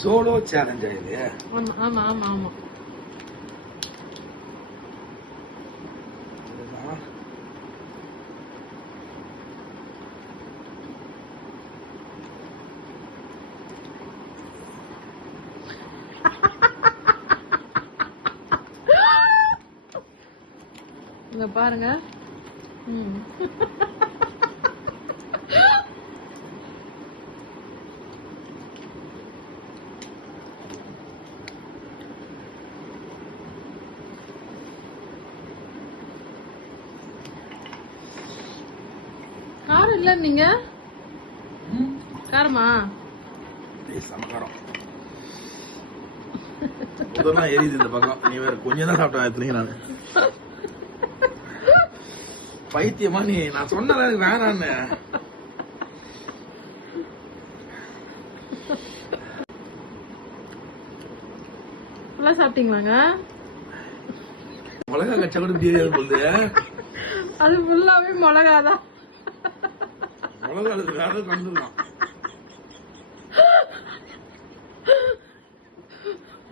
Solo challenge இது. ஆமா ஆமா ஆமா ஆமா. இங்க பாருங்க. காரம் இல்ல நீங்க காரமா சமகாரம் எரியுது இந்த பக்கம். நீ வேற கொஞ்சம் தான் சாப்பிட்டா எத்தனையும் நான் பைத்தியமா நீ. நான் சொன்னதா வேணான்னு. சாப்பிட்டீங்களாங்க? மிளகா கச்சா கூட தெரியாது போகுது. அது ஃபுல்லாவே மிளகாதான். மிளகா கண்டுக்கலாம்.